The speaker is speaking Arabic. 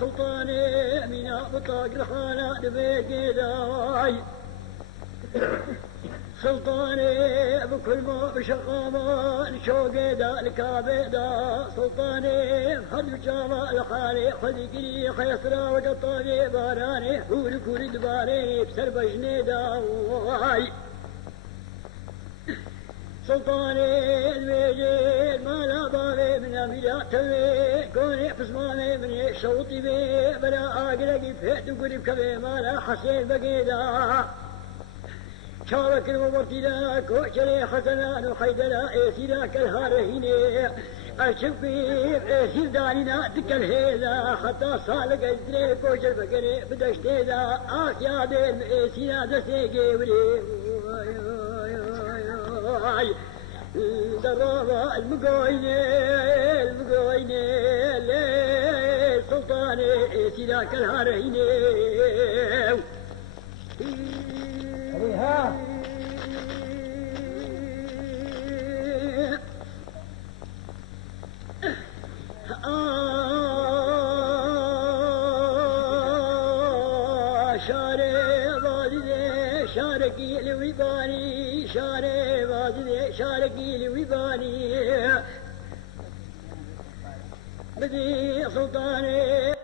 سلطاني من بطاق الخانة دبيك داي سلطاني بكل ما بشقامان شوق دا الكابدا سلطاني فرد جامع الخالي خذي قلي خيسرا وقطاني باراني هول كورد باري بسر بجني داي سلطاني الويجي ما لا بابي من أميلا توي كوني فزماني من شوطي بي بلا آقلقي فهد قريب كبي ما لا حسين بقيدا شارك المبرتلا كوشري حسنان وحيدلا ايسيلا كالهارهيني الشفي ايسيل دانينا دك الهيدا حتى صالق ازري كوشر بقري بدشتيدا يا ديل ايسيلا دسيقي ولي درابة المقويني سلطاني ايسيلا كالهارهيني عليها شاركي لويباني شاركي لويباني بدي سلطاني